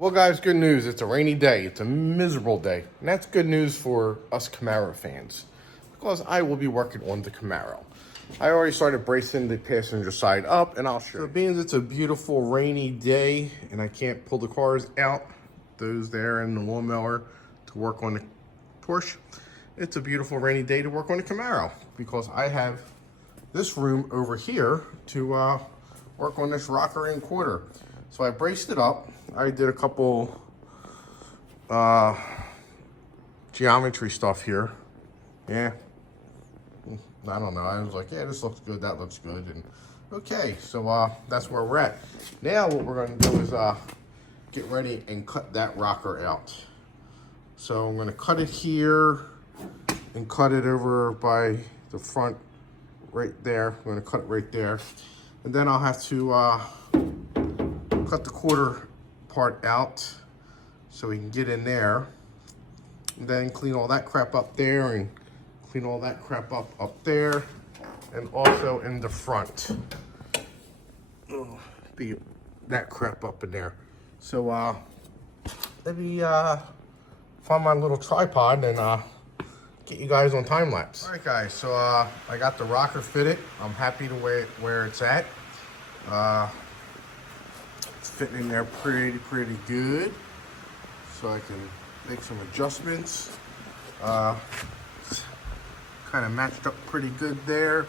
Well, guys, good news. It's a rainy day. It's a miserable day. And that's good news for us Camaro fans because I will be working on the Camaro. I already started bracing the passenger side up, and I'll show you. So being it's a beautiful rainy day and I can't pull the cars out, those there in the lawnmower to work on the Porsche, it's a beautiful rainy day to work on the Camaro because I have this room over here to work on this rocker and quarter. So I braced it up. I did a couple geometry stuff here. Yeah, I don't know. I was like, yeah, this looks good, that looks good. And okay, so that's where we're at. Now what we're gonna do is get ready and cut that rocker out. So I'm gonna cut it here and cut it over by the front right there. I'm gonna cut it right there. And then I'll have to cut the quarter part out so we can get in there, and then clean all that crap up there and clean all that crap up there, and also in the front. Be that crap up in there. So let me find my little tripod and get you guys on time lapse. All right, guys, so I got the rocker fitted. I'm happy to where it's at. It's fitting in there pretty good, so I can make some adjustments. Kind of matched up pretty good there.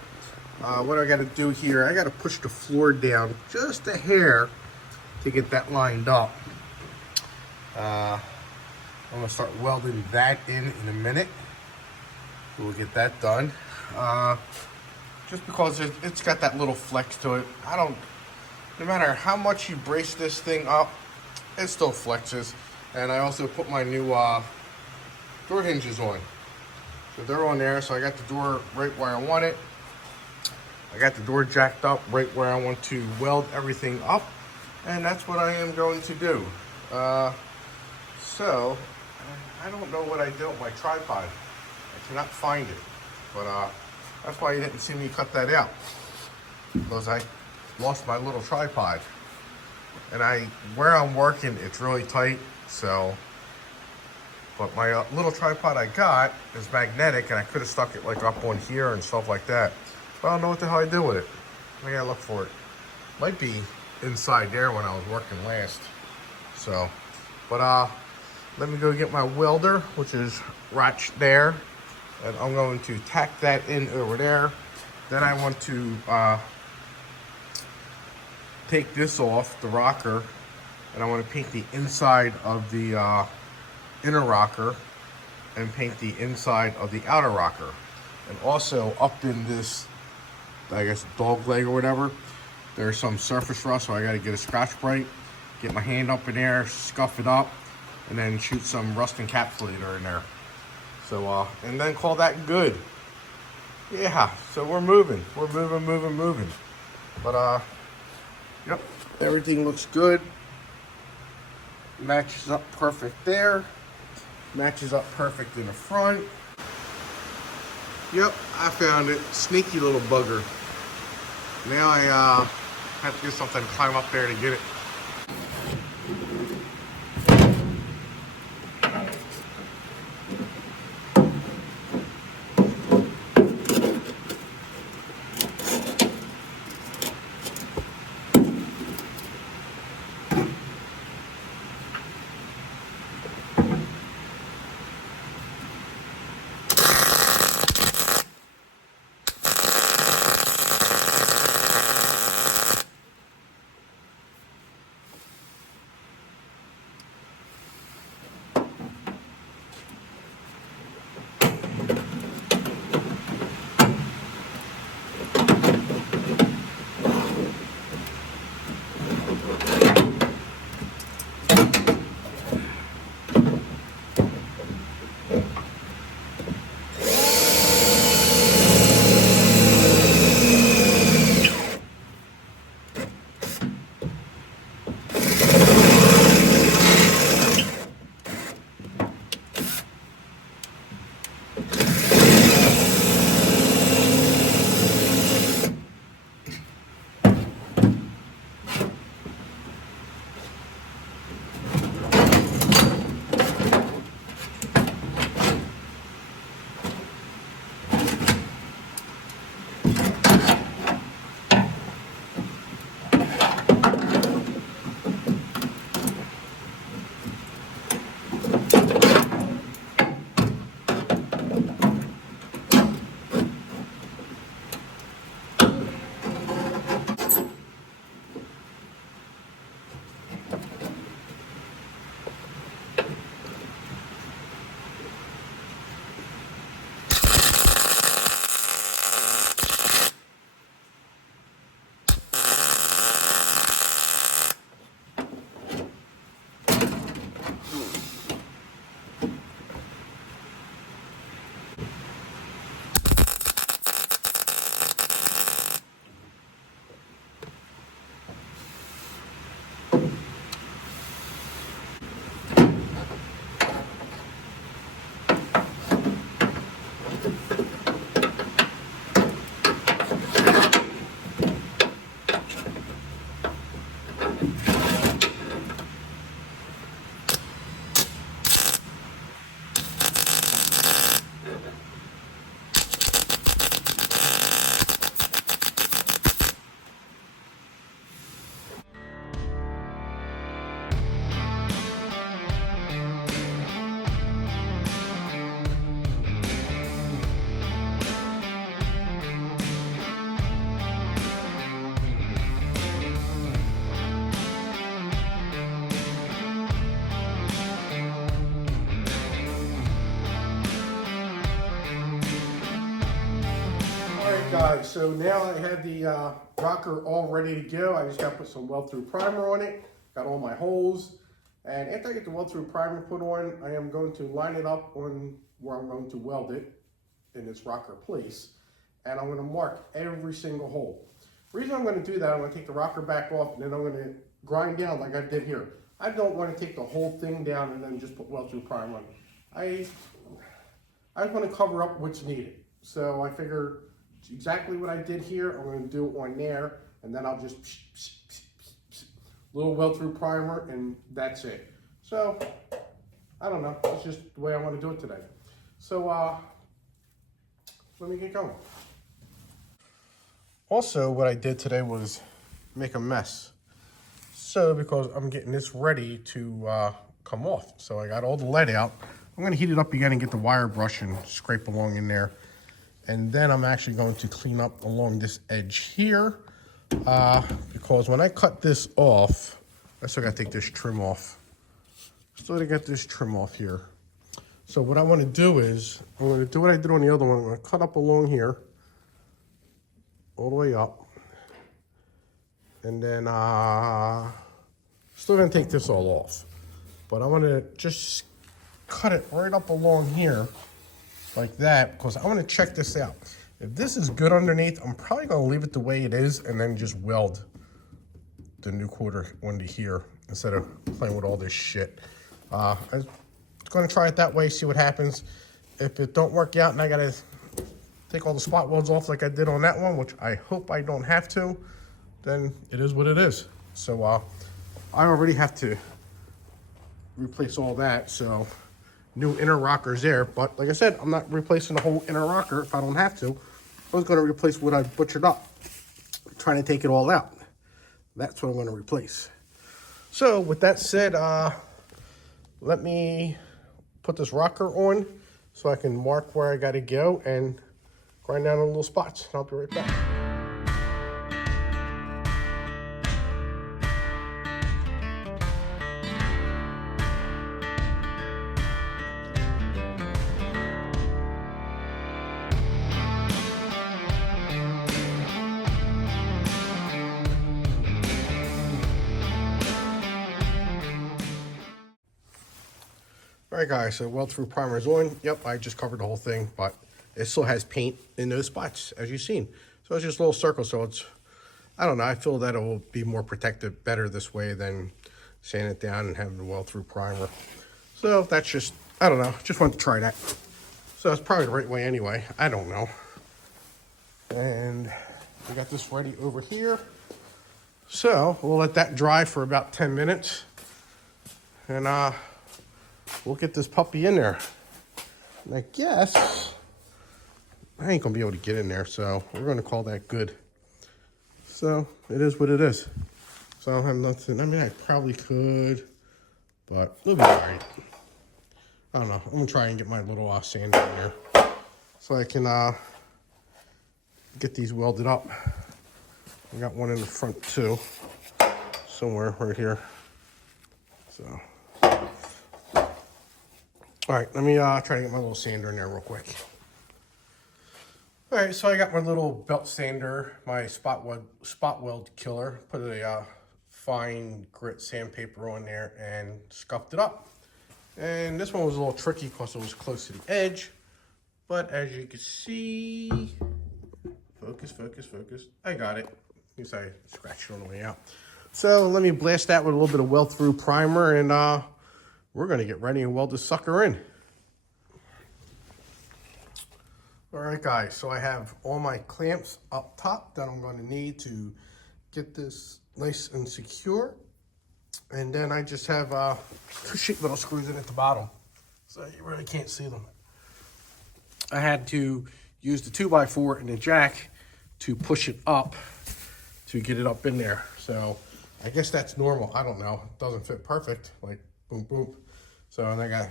What I got to do here, I got to push the floor down just a hair to get that lined up. I'm gonna start welding that in a minute. We'll get that done. Just because it's got that little flex to it. No matter how much you brace this thing up, it still flexes. And I also put my new door hinges on. So they're on there, so I got the door right where I want it. I got the door jacked up right where I want to weld everything up. And that's what I am going to do. So, I don't know what I did with my tripod. I cannot find it. But that's why you didn't see me cut that out. Because I lost my little tripod, and where I'm working, it's really tight. So, but my little tripod I got is magnetic, and I could have stuck it like up on here and stuff like that. But I don't know what the hell I did with it. I gotta look for it. Might be inside there when I was working last. So, but let me go get my welder, which is right there, and I'm going to tack that in over there. Then I want to take this off, the rocker, and I want to paint the inside of the inner rocker and paint the inside of the outer rocker. And also up in this, I guess, dog leg or whatever, there's some surface rust, so I got to get a Scotch-Brite, get my hand up in there, scuff it up, and then shoot some rust encapsulator in there. So, and then call that good. Yeah, so we're moving. We're moving. But, yep, everything looks good. Matches up perfect there. Matches up perfect in the front. Yep, I found it. Sneaky little bugger. Now I have to get something to climb up there to get it. Guys, so now I have the rocker all ready to go. I just got to put some weld-through primer on it. Got all my holes. And after I get the weld-through primer put on, I am going to line it up on where I'm going to weld it in its rocker place. And I'm going to mark every single hole. The reason I'm going to do that, I'm going to take the rocker back off and then I'm going to grind down like I did here. I don't want to take the whole thing down and then just put weld-through primer on. I want to cover up what's needed. So I figure exactly what I did here, I'm going to do it on there, and then I'll just little weld-through primer, and that's it. So, I don't know, it's just the way I want to do it today. So, let me get going. Also, what I did today was make a mess. So, because I'm getting this ready to come off. So I got all the lead out. I'm going to heat it up again and get the wire brush and scrape along in there. And then I'm actually going to clean up along this edge here. Because when I cut this off, I still got to take this trim off. Still got to get this trim off here. So what I want to do is, I'm going to do what I did on the other one. I'm going to cut up along here, all the way up. And then, still going to take this all off. But I want to just cut it right up along here, like that, because I want to check this out. If this is good underneath, I'm probably going to leave it the way it is and then just weld the new quarter onto here instead of playing with all this shit. I'm going to try it that way, see what happens. If it don't work out and I got to take all the spot welds off like I did on that one, which I hope I don't have to, then it is what it is. So I already have to replace all that, so new inner rockers there. But like I said, I'm not replacing the whole inner rocker if I don't have to. I was going to replace what I butchered up, trying to take it all out. That's what I'm going to replace. So with that said, let me put this rocker on so I can mark where I got to go and grind down on little spots. And I'll be right back. Alright guys, so weld-through primer is on. Yep, I just covered the whole thing, but it still has paint in those spots, as you've seen. So it's just little circles, so it's, I don't know, I feel that it will be more protected better this way than sanding it down and having the weld-through primer. So that's just, I don't know, just wanted to try that. So it's probably the right way anyway, I don't know. And we got this ready over here. So we'll let that dry for about 10 minutes. And we'll get this puppy in there. And I guess I ain't gonna be able to get in there, so we're gonna call that good. So it is what it is. So I don't have nothing. I mean, I probably could, but it'll be all right. I don't know. I'm gonna try and get my little sander in there so I can get these welded up. I got one in the front too, somewhere right here. So. All right, let me try to get my little sander in there real quick. All right, so I got my little belt sander, my spot weld killer. Put a fine grit sandpaper on there and scuffed it up. And this one was a little tricky because it was close to the edge. But as you can see, focus. I got it. At least I scratched it on the way out. So let me blast that with a little bit of weld-through primer, and we're going to get ready and weld this sucker in. All right, guys, so I have all my clamps up top that I'm going to need to get this nice and secure. And then I just have 2 sheet metal screws in at the bottom, so you really can't see them. I had to use the 2x4 and the jack to push it up to get it up in there. So I guess that's normal. I don't know. It doesn't fit perfect, like boom, boom. So I got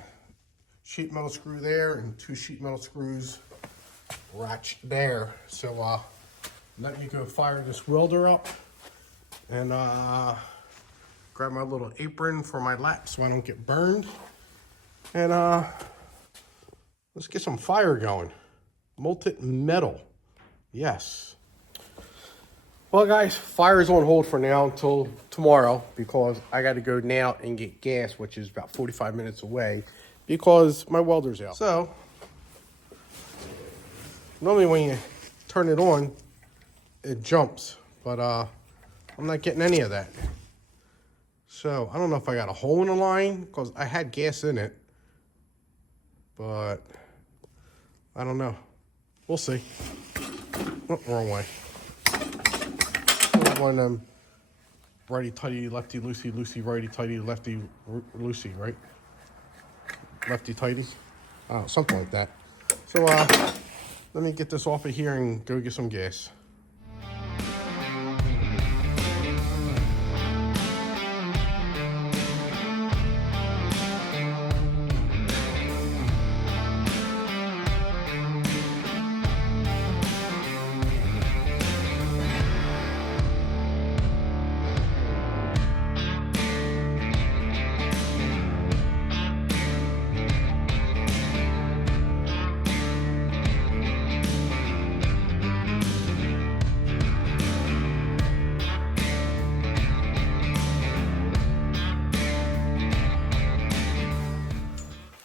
sheet metal screw there and 2 sheet metal screws right there. So let me go fire this welder up and grab my little apron for my lap so I don't get burned. And let's get some fire going. Molten metal. Yes. Well, guys, fire is on hold for now until tomorrow because I got to go now and get gas, which is about 45 minutes away because my welder's out. So, normally when you turn it on, it jumps, but I'm not getting any of that. So, I don't know if I got a hole in the line because I had gas in it, but I don't know. We'll see. Oh, wrong way. One of them righty tighty, lefty loosey, loosey righty tighty, lefty loosey, right? Lefty tighties, something like that. So let me get this off of here and go get some gas.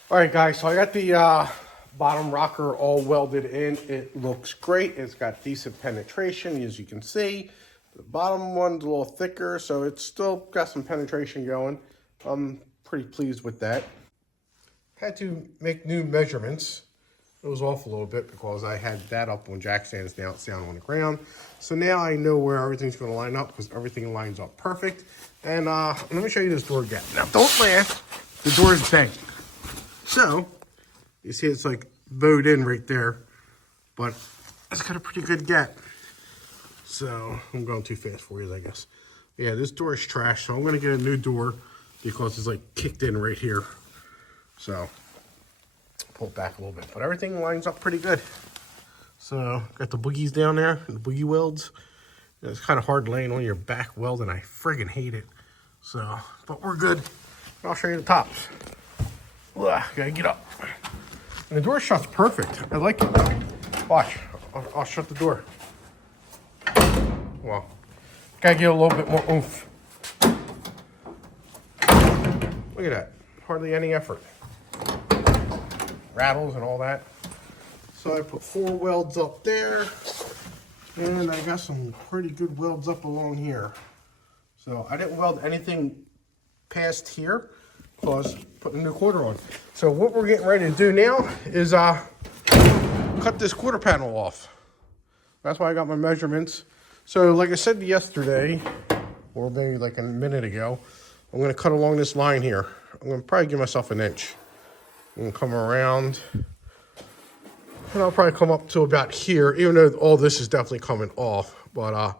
All right, guys, so I got the bottom rocker all welded in. It looks great. It's got decent penetration, as you can see. The bottom one's a little thicker, so it's still got some penetration going. I'm pretty pleased with that. Had to make new measurements. It was off a little bit because I had that up on jack stands, now it's down on the ground. So now I know where everything's going to line up because everything lines up perfect. And let me show you this door again. Now, don't laugh. The door is bent. So, you see it's like bowed in right there, but it's got a pretty good gap. So, I'm going too fast for you, I guess. Yeah, this door is trash, so I'm going to get a new door because it's like kicked in right here. So, pull it back a little bit, but everything lines up pretty good. So, got the boogies down there, the boogie welds. It's kind of hard laying on your back weld, and I friggin' hate it. So, but we're good. I'll show you the tops. Ugh, gotta get up. And the door shuts perfect. I like it. Watch, I'll shut the door. Well, gotta get a little bit more oomph. Look at that. Hardly any effort. Rattles and all that. So I put 4 welds up there. And I got some pretty good welds up along here. So I didn't weld anything past here. Plus putting a new quarter on. So what we're getting ready to do now is cut this quarter panel off. That's why I got my measurements. So like I said yesterday, or maybe like a minute ago, I'm going to cut along this line here. I'm going to probably give myself an inch. I'm going to come around, and I'll probably come up to about here, even though all this is definitely coming off. But I'm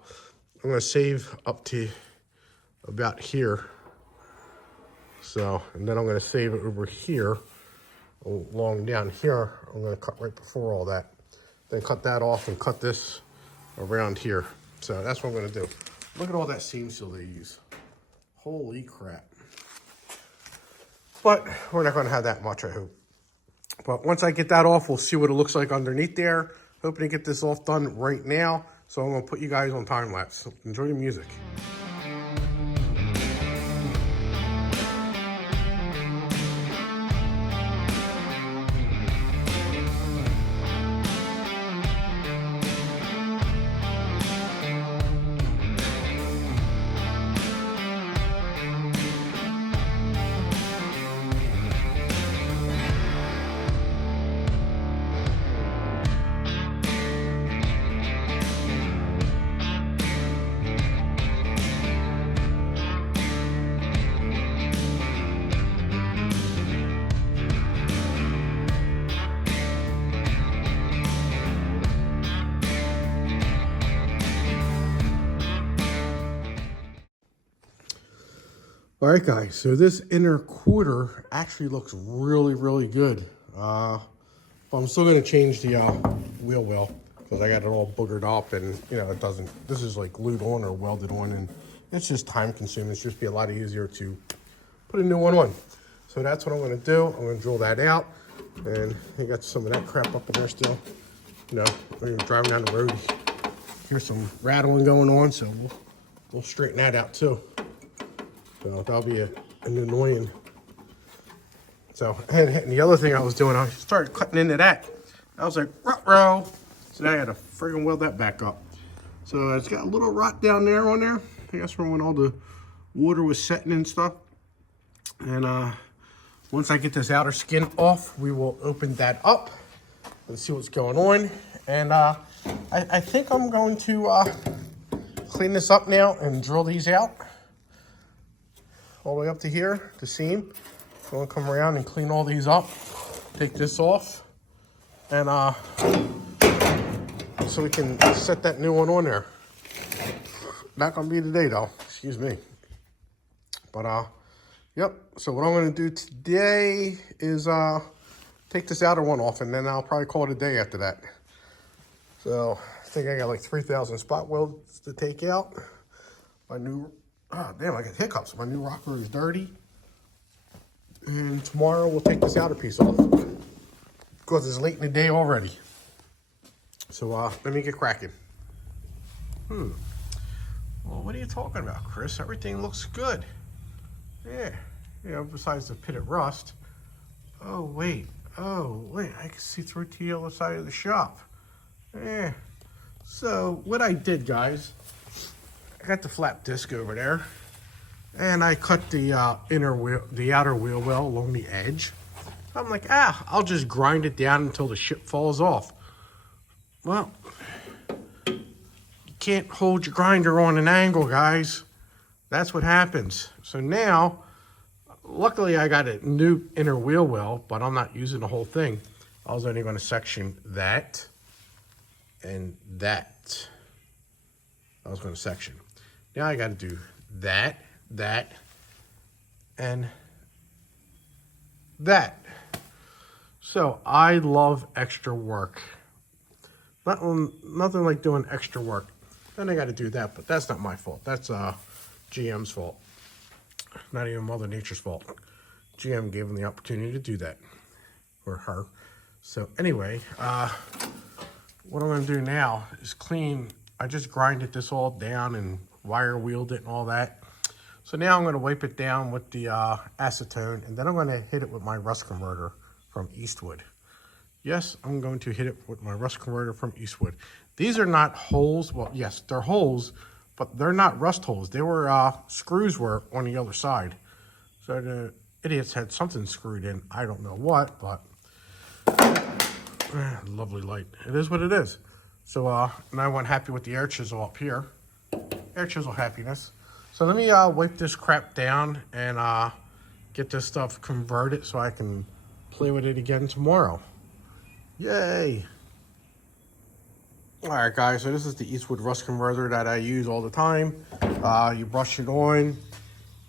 going to save up to about here. So, and then I'm going to save it over here, along down here. I'm going to cut right before all that. Then cut that off and cut this around here. So that's what I'm going to do. Look at all that seam seal they use. Holy crap. But we're not going to have that much, I hope. But once I get that off, we'll see what it looks like underneath there. Hoping to get this off done right now. So I'm going to put you guys on time lapse. So enjoy the music. All right, guys, so this inner quarter actually looks really, really good. But I'm still going to change the wheel well because I got it all boogered up and, you know, it doesn't, this is like glued on or welded on, and it's just time consuming. It's just be a lot easier to put a new one on. So that's what I'm going to do. I'm going to drill that out, and I got some of that crap up in there still. you know, when you're driving down the road, hear some rattling going on, so we'll straighten that out too. So that'll be an annoying. So, and the other thing I was doing, I started cutting into that. I was like, ruh-roh. So now I had to friggin' weld that back up. So it's got a little rot down there on there. I guess from when all the water was setting and stuff. And once I get this outer skin off, we will open that up and see what's going on. And I think I'm going to clean this up now and drill these out all the way up to here, the seam. I'm gonna come around and clean all these up, take this off, and so we can set that new one on there. Not gonna be today though, excuse me. But yep, so what I'm gonna do today is take this outer one off, and then I'll probably call it a day after that. So I think I got like 3,000 spot welds to take out. My new, oh damn, I got hiccups. My new rocker is dirty. And tomorrow we'll take this outer piece off because it's late in the day already. So let me get cracking. Well, what are you talking about, Chris? Everything looks good. Yeah, besides the pitted rust. Oh wait, I can see through to the other side of the shop. Yeah. So what I did, guys, I got the flap disc over there. And I cut the outer wheel well along the edge. I'm like, I'll just grind it down until the shit falls off. Well, you can't hold your grinder on an angle, guys. That's what happens. So now, luckily I got a new inner wheel well, but I'm not using the whole thing. I was only going to section that and that. I was going to section. Now I got to do that, and that. So I love extra work. Nothing like doing extra work. Then I got to do that, but that's not my fault. That's GM's fault. Not even Mother Nature's fault. GM gave him the opportunity to do that, or her. So anyway, what I'm going to do now is clean. I just grinded this all down and wire wheeled it and all that. So now I'm going to wipe it down with the acetone, and then I'm going to hit it with my rust converter from Eastwood. Yes, I'm going to hit it with my rust converter from Eastwood. These are not holes. Well, yes, they're holes, but they're not rust holes. They were screws were on the other side. So the idiots had something screwed in. I don't know what, but lovely light. It is what it is. So and I went happy with the air chisel up here. Air chisel happiness. So let me wipe this crap down and get this stuff converted so I can play with it again tomorrow. Yay! Alright guys, so this is the Eastwood rust converter that I use all the time. You brush it on.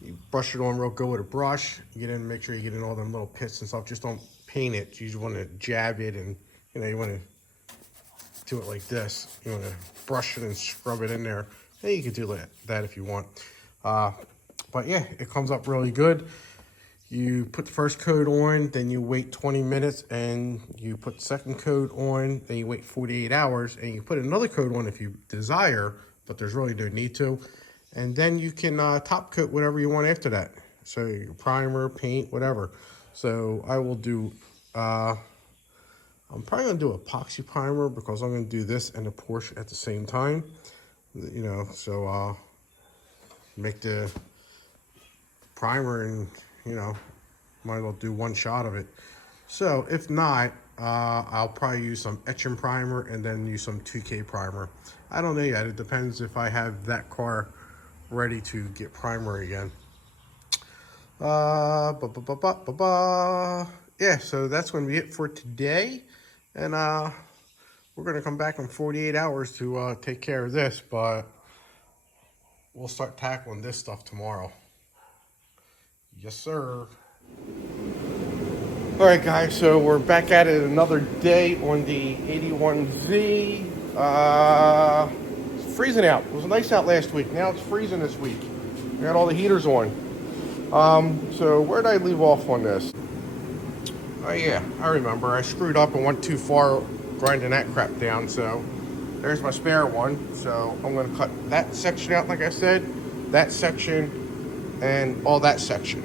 You brush it on real good with a brush. You get in, make sure you get in all them little pits and stuff. Just don't paint it. You just want to jab it, and you want to do it like this. You want to brush it and scrub it in there. Hey, you can do that if you want. But yeah, it comes up really good. You put the first coat on, then you wait 20 minutes, and you put the second coat on, then you wait 48 hours, and you put another coat on if you desire, but there's really no need to. And then you can top coat whatever you want after that. So your primer, paint, whatever. So I will do, I'm probably going to do epoxy primer because I'm going to do this and the Porsche at the same time. So make the primer and, might as well do one shot of it. So if not, I'll probably use some etching primer and then use some 2K primer. I don't know yet. It depends if I have that car ready to get primer again. Yeah, so that's going to be it for today. And we're going to come back in 48 hours to take care of this, but we'll start tackling this stuff tomorrow. Yes, sir. All right, guys, so we're back at it another day on the 81Z. It's freezing out. It was nice out last week. Now it's freezing this week. We got all the heaters on. So where did I leave off on this? Oh, yeah, I remember. I screwed up and went too far grinding that crap down. So there's my spare one. So I'm going to cut that section out, like I said, that section, and all that section.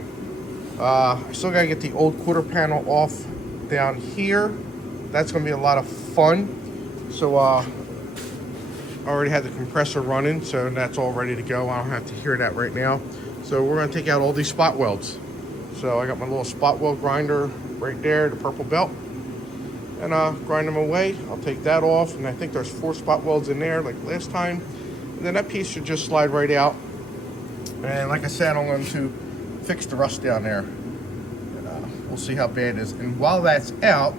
I still got to get the old quarter panel off down here. That's going to be a lot of fun. So I already had the compressor running, so that's all ready to go. I don't have to hear that right now. So we're going to take out all these spot welds. So I got my little spot weld grinder right there, the purple belt, and grind them away. I'll take that off, and I think there's 4 spot welds in there like last time. And then that piece should just slide right out. And like I said, I'm going to fix the rust down there. And we'll see how bad it is. And while that's out,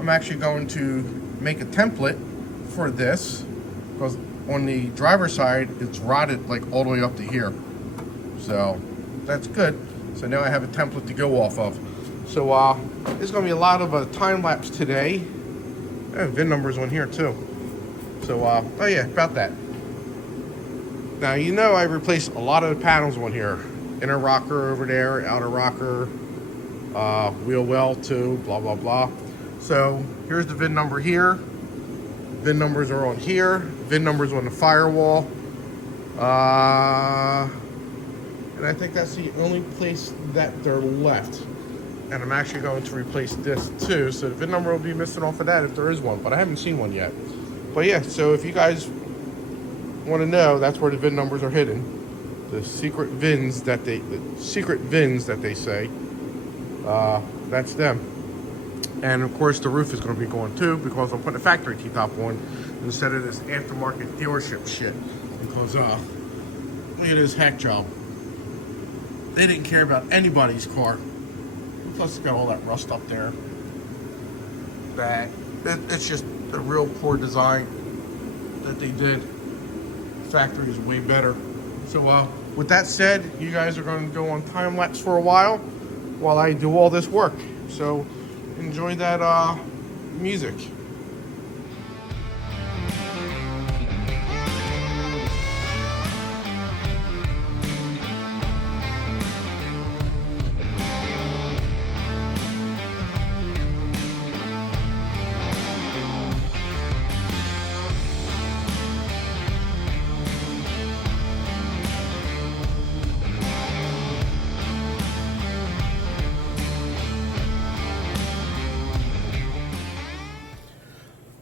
I'm actually going to make a template for this, because on the driver's side, it's rotted like all the way up to here. So that's good. So now I have a template to go off of. So there's going to be a lot of time lapse today. I have VIN numbers on here too. So oh yeah, about that. Now you know I replaced a lot of the panels on here. Inner rocker over there, outer rocker, wheel well too, blah blah blah. So here's the VIN number here. VIN numbers are on here. VIN numbers on the firewall. And I think that's the only place that they're left. And I'm actually going to replace this too. So the VIN number will be missing off of that if there is one, but I haven't seen one yet. But yeah, so if you guys want to know, that's where the VIN numbers are hidden. The secret VINs that they say, that's them. And of course the roof is going to be going too, because I'm putting a factory T-top on instead of this aftermarket dealership shit. Because look at this hack job. They didn't care about anybody's car. Plus it's got all that rust up there. It's just a real poor design that they did. The factory is way better. So with that said, you guys are going to go on time lapse for a while I do all this work. So enjoy that music.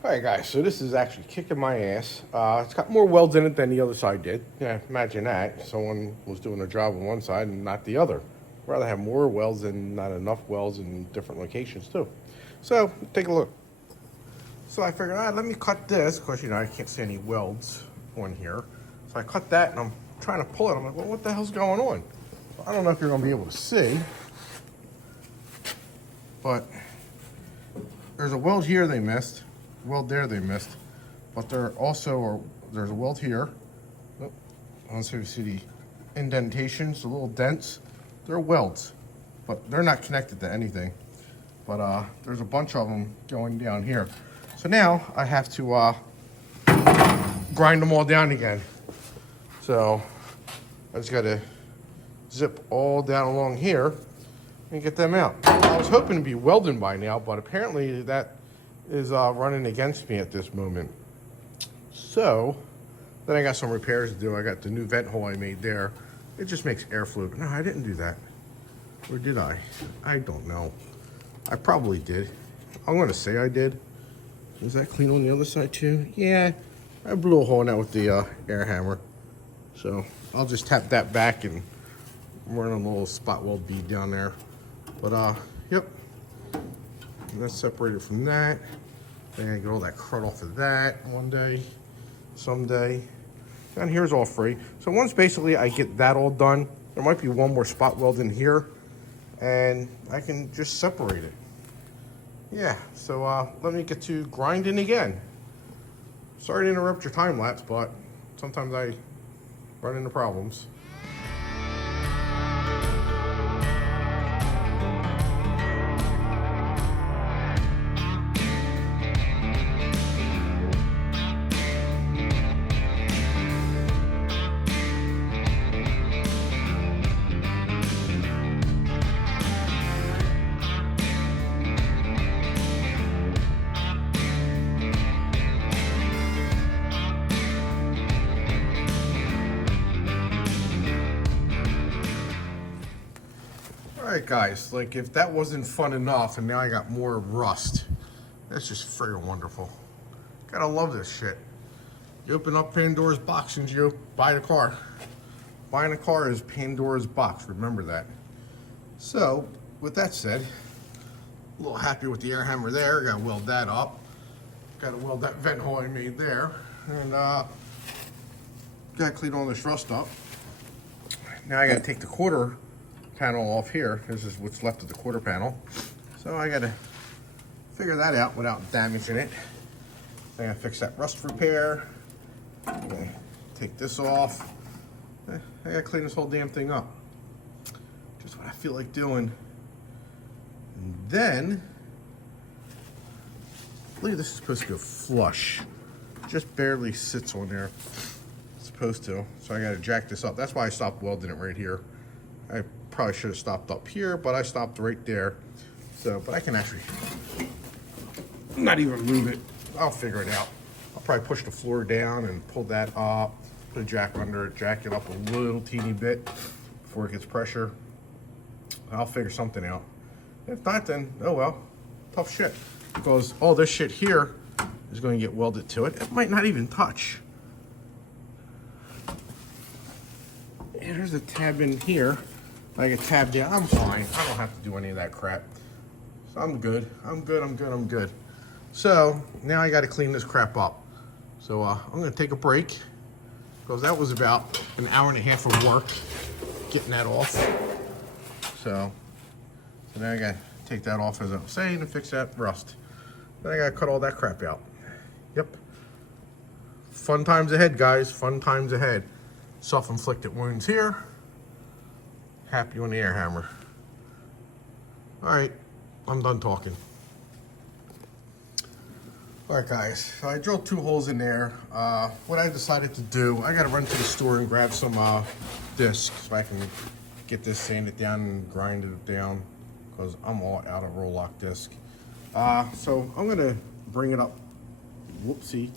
Alright guys, so this is actually kicking my ass. It's got more welds in it than the other side did. Yeah, imagine that. Someone was doing a job on one side and not the other. I'd rather have more welds than not enough welds in different locations too. So, take a look. So I figured, let me cut this, because you know, I can't see any welds on here. So I cut that and I'm trying to pull it. I'm like, well, what the hell's going on? Well, I don't know if you're going to be able to see, but there's a weld here they missed. Weld there they missed, but there also there's a weld here. Oh, I don't see if you see the indentations, the little dents. They're welds, but they're not connected to anything. But there's a bunch of them going down here. So now I have to grind them all down again. So I just got to zip all down along here and get them out. I was hoping to be welding by now, but apparently that is running against me at this moment. So then I got some repairs to do. I got the new vent hole I made there. It just makes airflow. No, I didn't do that. Or did I? I don't know. I probably did. I'm gonna say I did. Is that clean on the other side too? Yeah, I blew a hole in that with the air hammer. So I'll just tap that back and run a little spot weld bead down there. But yep. And that's separated from that. Then I get all that crud off of that one day, someday. Down here's all free. So once basically I get that all done, there might be one more spot weld in here, and I can just separate it. Yeah, so let me get to grinding again. Sorry to interrupt your time lapse, but sometimes I run into problems. Alright guys, like if that wasn't fun enough and now I got more rust, that's just friggin' wonderful. Gotta love this shit. You open up Pandora's box and you buy the car. Buying a car is Pandora's box, remember that. So, with that said, a little happy with the air hammer there. Gotta weld that up. Gotta weld that vent hole I made there. And gotta clean all this rust up. Now I gotta take the quarter panel off here. This is what's left of the quarter panel. So I gotta figure that out without damaging it. I gotta fix that rust repair. Okay, take this off. I gotta clean this whole damn thing up. Just what I feel like doing. And then, I believe this is supposed to go flush. Just barely sits on there. It's supposed to. So I gotta jack this up. That's why I stopped welding it right here. I probably should have stopped up here, but I stopped right there. So, but I can actually not even move it. I'll figure it out. I'll probably push the floor down and pull that up, put a jack under it, jack it up a little teeny bit before it gets pressure. I'll figure something out. If not, then, oh well, tough shit. Because all this shit here is going to get welded to it. It might not even touch. And there's a tab in here. I get tabbed down. I'm fine. I don't have to do any of that crap. So I'm good. I'm good. So now I got to clean this crap up. So I'm going to take a break because that was about an hour and a half of work getting that off. So now I got to take that off, as I was saying, and fix that rust. Then I got to cut all that crap out. Yep. Fun times ahead, guys. Fun times ahead. Self-inflicted wounds here. Happy on the air hammer. All right, I'm done talking. All right, guys, so I drilled 2 holes in there. What I decided to do, I gotta run to the store and grab some discs so I can get this sanded down and grind it down because I'm all out of roll lock disc. So I'm gonna bring it up, whoopsie,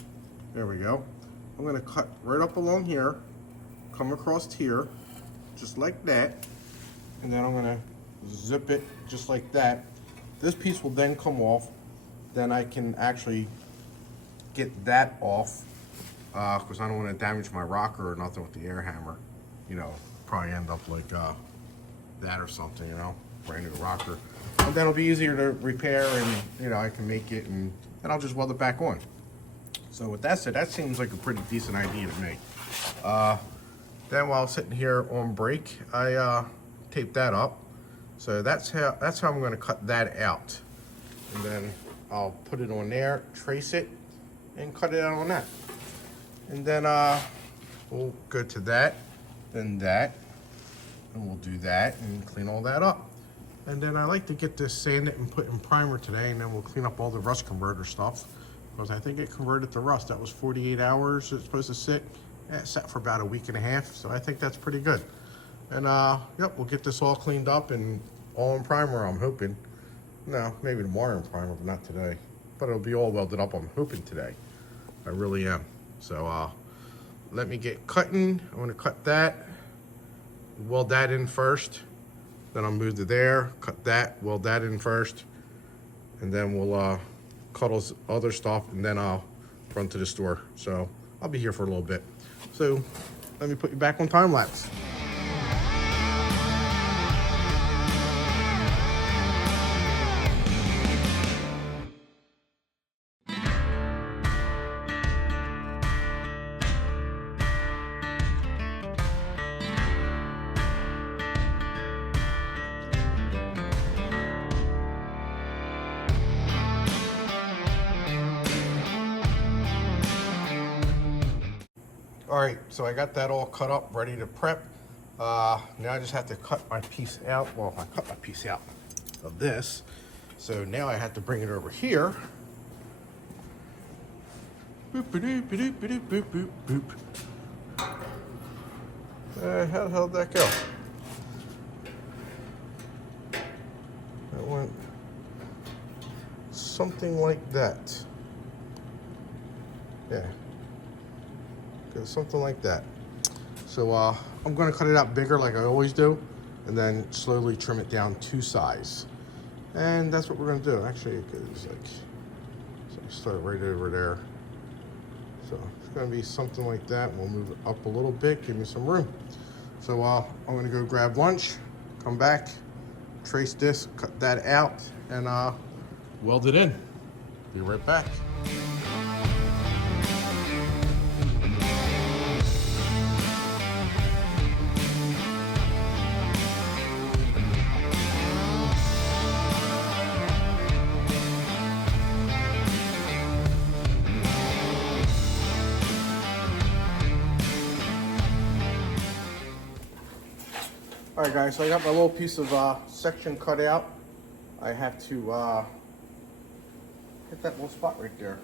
there we go. I'm gonna cut right up along here, come across here, just like that, and then I'm gonna zip it just like that. This piece will then come off. Then I can actually get that off because I don't want to damage my rocker or nothing with the air hammer. You know, probably end up like that or something, you know, brand new rocker. And then it'll be easier to repair and, you know, I can make it and then I'll just weld it back on. So with that said, that seems like a pretty decent idea to me. Then while sitting here on break, I taped that up. So that's how I'm going to cut that out. And then I'll put it on there, trace it, and cut it out on that. And then we'll go to that, then that, and we'll do that and clean all that up. And then I like to get this sanded and put in primer today, and then we'll clean up all the rust converter stuff. Because I think it converted to rust. That was 48 hours it's supposed to sit. It sat for about a week and a half, so I think that's pretty good. And yep, we'll get this all cleaned up and all in primer, I'm hoping. No, maybe tomorrow in primer, but not today. But it'll be all welded up, I'm hoping today. I really am. So let me get cutting. I'm gonna cut that, weld that in first. Then I'll move to there, cut that, weld that in first. And then we'll cut all this other stuff and then I'll run to the store. So I'll be here for a little bit. So let me put you back on time lapse. All right, so I got that all cut up, ready to prep. Now I just have to cut my piece out. Well, I cut my piece out of this. So now I have to bring it over here. Boop, ba-doop, ba-doop, ba-doop, boop, boop, boop. How the hell did that go? That went something like that. Yeah. Something like that. So I'm gonna cut it out bigger like I always do. and then slowly trim it down to size. And that's what we're gonna do. Actually, it's like, so start right over there. So it's gonna be something like that. We'll move it up a little bit, give me some room. So I'm gonna go grab lunch, come back, trace this, cut that out, and weld it in. Be right back. All right, guys, so I got my little piece of section cut out. I have to hit that little spot right there.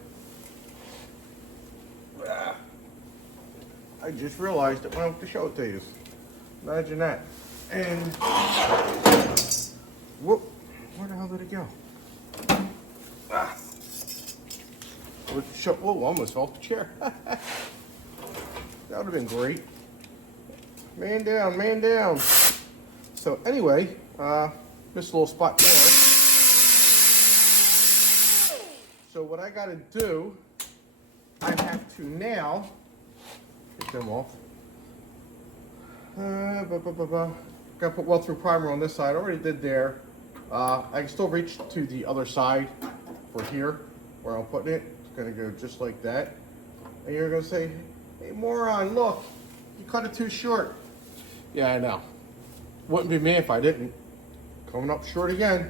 I just realized it when I went to show it to you. Imagine that. And whoop, where the hell did it go? Whoa, almost fell off the chair. That would have been great. Man down, man down. So anyway, this little spot there. So what I gotta do, I have to now get them off. Gotta put well through primer on this side. I already did there. I can still reach to the other side for here, where I'm putting it. It's gonna go just like that. And you're gonna say, hey moron, look, you cut it too short. Yeah, I know. Wouldn't be me if I didn't. Coming up short again.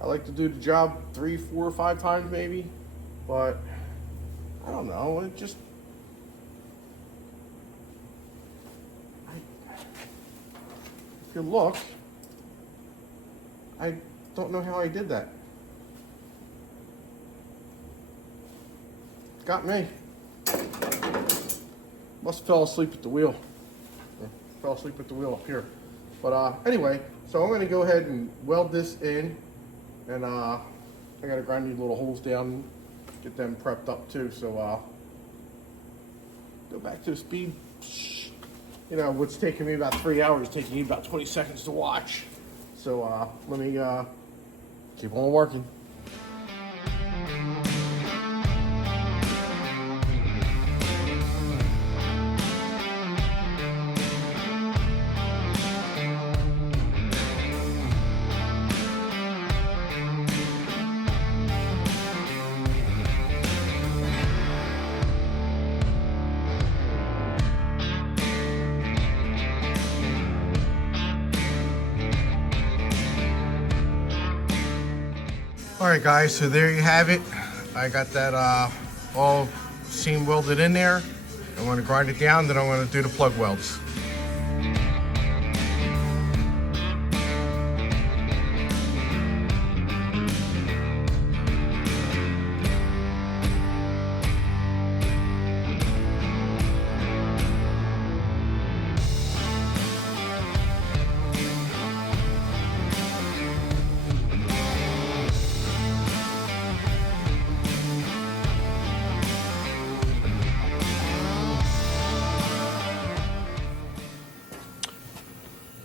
I like to do the job 3, 4, 5 times maybe, but I don't know. It just, if you look, I don't know how I did that. Got me. Must have fell asleep at the wheel. Fell asleep at the wheel up here. But anyway, so I'm going to go ahead and weld this in, and I got to grind these little holes down, get them prepped up too. So go back to the speed. You know, what's taking me about 3 hours, taking me about 20 seconds to watch. So let me keep on working. All right, guys, so there you have it. I got that all seam welded in there. I'm going to grind it down, then I'm going to do the plug welds.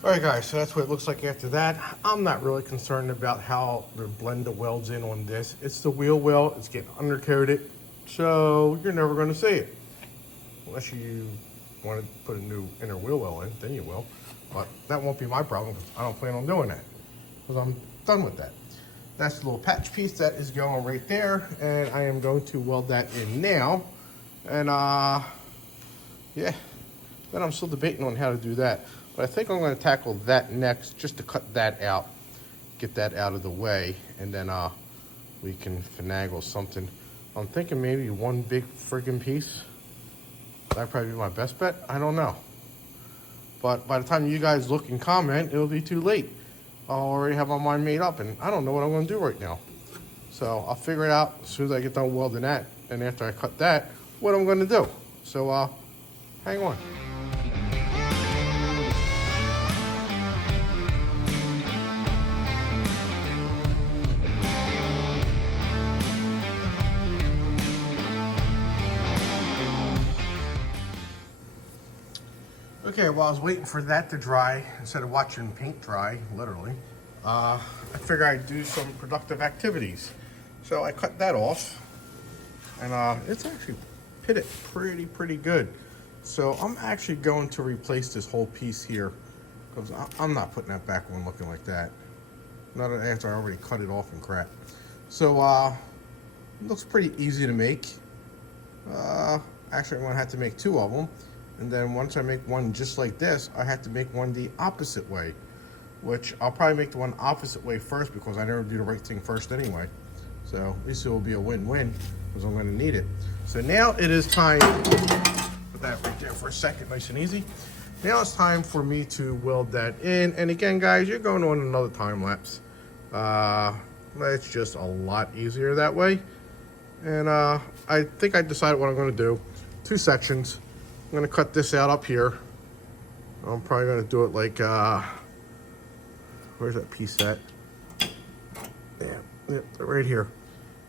Alright guys, so that's what it looks like after that. I'm not really concerned about how the blend the welds in on this. It's the wheel well, it's getting undercoated, so you're never going to see it. Unless you want to put a new inner wheel well in, then you will. But that won't be my problem, because I don't plan on doing that. Because I'm done with that. That's the little patch piece that is going right there, and I am going to weld that in now. And yeah, then I'm still debating on how to do that. But I think I'm going to tackle that next, just to cut that out, get that out of the way, and then we can finagle something. I'm thinking maybe one big friggin' piece. That'd probably be my best bet. I don't know. But by the time you guys look and comment, it'll be too late. I'll already have my mind made up, and I don't know what I'm going to do right now. So I'll figure it out as soon as I get done welding that, and after I cut that, what I'm going to do. So hang on. Okay, while I was waiting for that to dry, instead of watching paint dry, literally, I figured I'd do some productive activities. So I cut that off, and it's actually pitted pretty good. So I'm actually going to replace this whole piece here, because I'm not putting that back on looking like that. Not after I already cut it off and crap. So it looks pretty easy to make. Actually, I'm gonna have to make 2 of them. And then once I make one just like this, I have to make one the opposite way, which I'll probably make the one opposite way first because I never do the right thing first anyway. So at least it will be a win-win because I'm going to need it. So now it is time, put that right there for a second, nice and easy. Now it's time for me to weld that in. And again, guys, you're going on another time lapse. It's just a lot easier that way. And I think I decided what I'm going to do. 2 sections. I'm going to cut this out up here. I'm probably going to do it like, where's that piece at? Yeah, right here.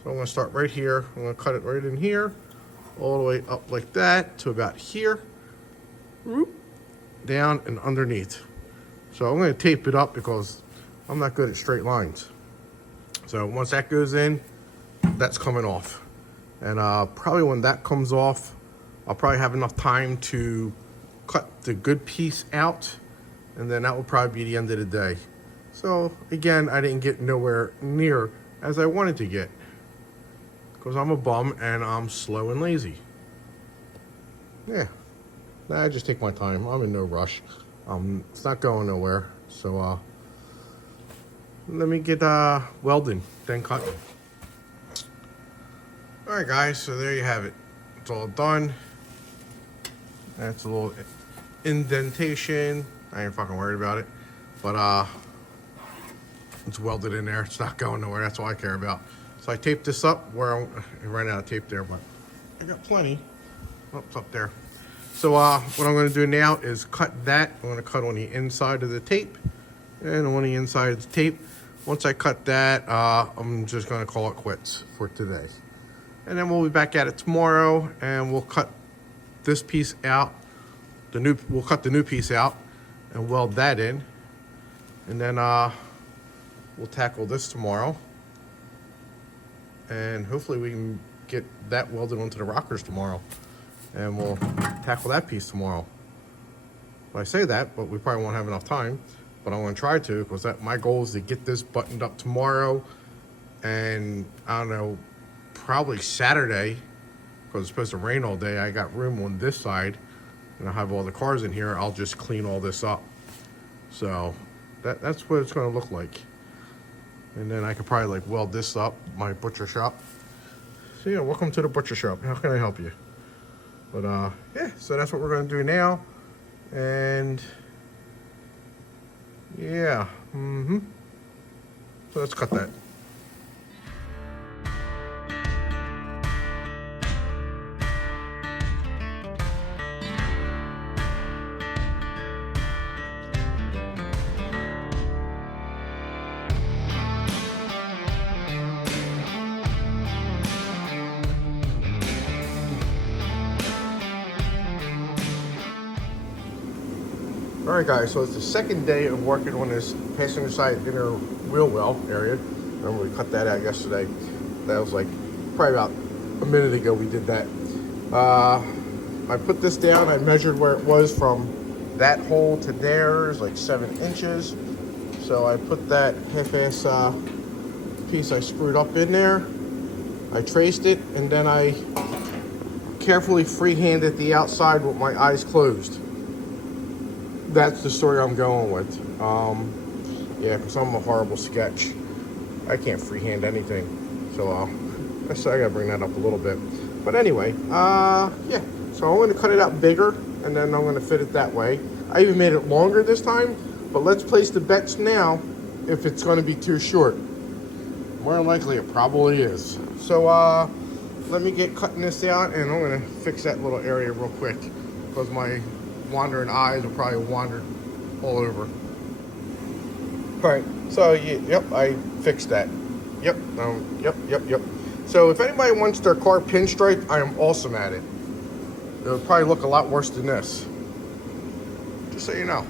So I'm going to start right here. I'm going to cut it right in here, all the way up like that to about here, down and underneath. So I'm going to tape it up because I'm not good at straight lines. So once that goes in, that's coming off. And probably when that comes off, I'll probably have enough time to cut the good piece out, and then that will probably be the end of the day. So again, I didn't get nowhere near as I wanted to get because I'm a bum and I'm slow and lazy. Yeah, I just take my time. I'm in no rush. It's not going nowhere. So let me get welding, then cutting. All right, guys, so there you have it. It's all done. That's a little indentation. I ain't fucking worried about it. But it's welded in there. It's not going nowhere. That's all I care about. So I taped this up where I ran out of tape there, but I got plenty. Oh, it's up there. So what I'm going to do now is cut that. I'm going to cut on the inside of the tape and on the inside of the tape. Once I cut that, I'm just going to call it quits for today. And then we'll be back at it tomorrow, and we'll cut this piece out. We'll cut the new piece out and weld that in, and then we'll tackle this tomorrow. And hopefully we can get that welded onto the rockers tomorrow, and we'll tackle that piece tomorrow. Well, I say that, but we probably won't have enough time. But I'm going to try to, because my goal is to get this buttoned up tomorrow, and I don't know, probably Saturday, because it's supposed to rain all day. I got room on this side, and I have all the cars in here. I'll just clean all this up. So that's what it's going to look like. And then I could probably like weld this up, my butcher shop. So yeah, welcome to the butcher shop. How can I help you? But yeah, so that's what we're going to do now. And yeah, so let's cut that. Alright guys, so it's the second day of working on this passenger side inner wheel well area. Remember we cut that out yesterday. That was like probably about a minute ago we did that. I put this down, I measured where it was from that hole to there is like 7 inches. So I put that half-ass piece I screwed up in there. I traced it, and then I carefully freehanded the outside with my eyes closed. That's the story I'm going with. Yeah, because I'm a horrible sketch. I can't freehand anything. So I gotta bring that up a little bit. But anyway, yeah. So I'm gonna cut it out bigger, and then I'm gonna fit it that way. I even made it longer this time, but let's place the bets now if it's gonna be too short. More than likely it probably is. So let me get cutting this out, and I'm gonna fix that little area real quick because my wandering eyes will probably wander all over. All right, so yep, I fixed that. Yep. So if anybody wants their car pinstriped, I am awesome at it. It'll probably look a lot worse than this. so you know.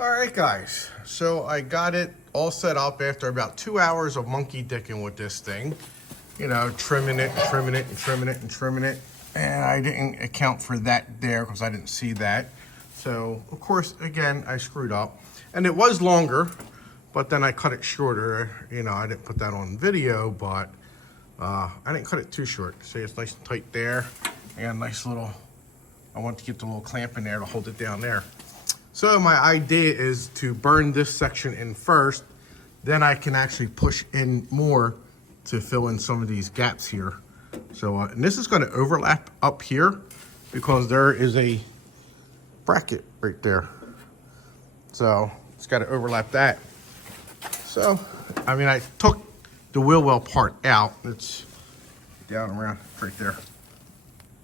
Alright guys, so I got it all set up after about 2 hours of monkey dicking with this thing. You know, trimming it, trimming it, and trimming it, and trimming it. And I didn't account for that there because I didn't see that. So, of course, again, I screwed up. And it was longer, but then I cut it shorter. You know, I didn't put that on video, but I didn't cut it too short. See, it's nice and tight there. I got a nice little, I want to get the little clamp in there to hold it down there. So my idea is to burn this section in first, then I can actually push in more to fill in some of these gaps here. So, and this is going to overlap up here because there is a bracket right there. So it's got to overlap that. So, I mean, I took the wheel well part out. It's down around right there.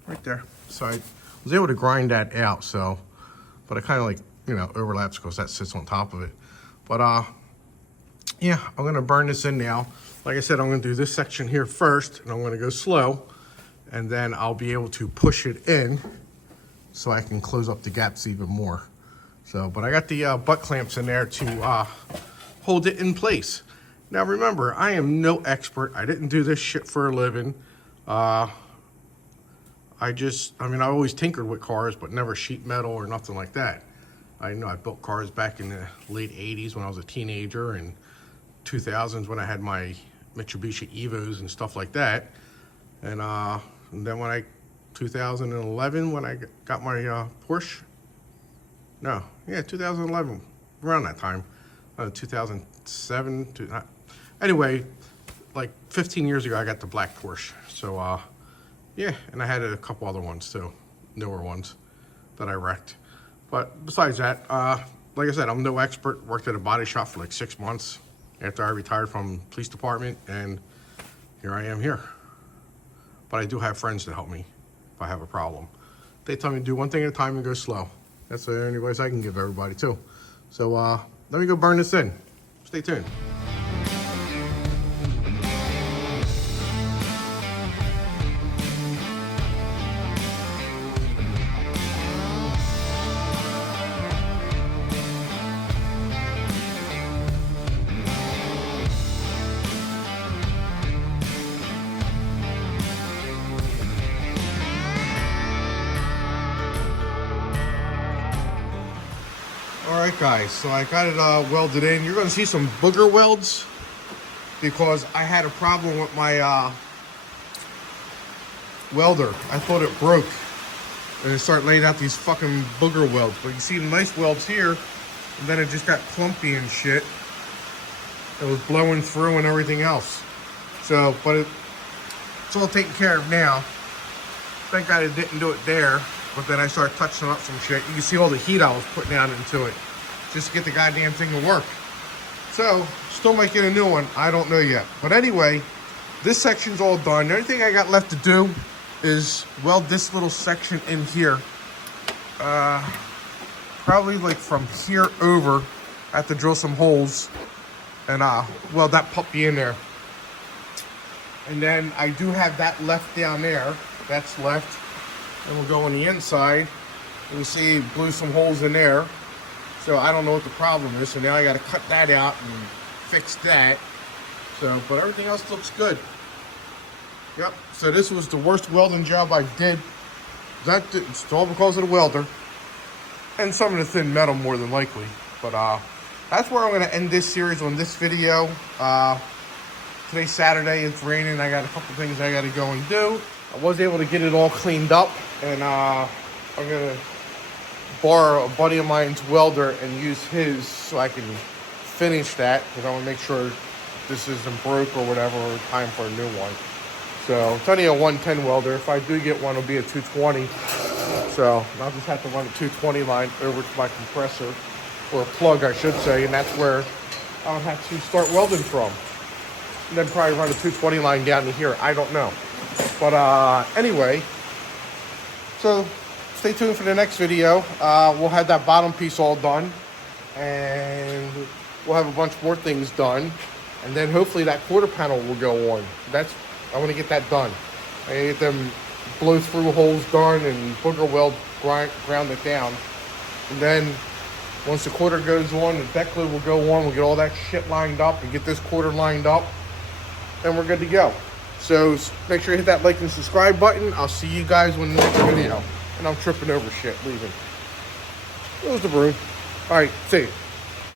Right there. So I was able to grind that out. So, but I kind of like, you know, overlaps because that sits on top of it. But yeah, I'm gonna burn this in now. Like I said, I'm gonna do this section here first, and I'm gonna go slow, and then I'll be able to push it in so I can close up the gaps even more. So, but I got the butt clamps in there to hold it in place. Now remember, I am no expert. I didn't do this shit for a living. I mean, I always tinkered with cars, but never sheet metal or nothing like that. I know I built cars back in the late 80s when I was a teenager, and 2000s when I had my Mitsubishi Evos and stuff like that. And then 2011 when I got my Porsche. No, yeah, 2011, around that time. 2007, anyway, like 15 years ago I got the black Porsche. So yeah, and I had a couple other ones too, newer ones that I wrecked. But besides that, like I said, I'm no expert. Worked at a body shop for like 6 months after I retired from police department, and here I am here. But I do have friends to help me if I have a problem. They tell me to do one thing at a time and go slow. That's the only advice I can give everybody too. So let me go burn this in. Stay tuned. Alright guys, so I got it welded in. You're going to see some booger welds because I had a problem with my welder. I thought it broke and it started laying out these fucking booger welds. But you see the nice welds here, and then it just got clumpy and shit. It was blowing through and everything else. So, but it's all taken care of now. Thank God it didn't do it there. But then I started touching up some shit. You can see all the heat I was putting down into it just to get the goddamn thing to work. So, still might get a new one. I don't know yet. But anyway, this section's all done. The only thing I got left to do is weld this little section in here. Probably like from here over. I have to drill some holes and weld that puppy in there. And then I do have that left down there. That's left. And we'll go on the inside. You see, blew some holes in there. So I don't know what the problem is. So now I got to cut that out and fix that. So, but everything else looks good. Yep. So this was the worst welding job I did. It's all because of the welder and some of the thin metal, more than likely. But that's where I'm going to end this series on this video. Today's Saturday. It's raining. I got a couple things I got to go and do. I was able to get it all cleaned up, and I'm gonna borrow a buddy of mine's welder and use his so I can finish that, because I want to make sure this isn't broke or whatever, or time for a new one. So it's only a 110 welder. If I do get one, it'll be a 220. So I'll just have to run a 220 line over to my compressor, or a plug I should say, and that's where I'll have to start welding from. And then probably run a 220 line down to here. I don't know. But anyway, so stay tuned for the next video. We'll have that bottom piece all done. And we'll have a bunch more things done. And then hopefully that quarter panel will go on. I want to get that done. I get them blow through holes done and booger weld ground it down. And then once the quarter goes on, the deck lid will go on. We'll get all that shit lined up and get this quarter lined up. And we're good to go. So make sure you hit that like and subscribe button. I'll see you guys in the next video. And I'm tripping over shit leaving. It was the broom. All right, see you.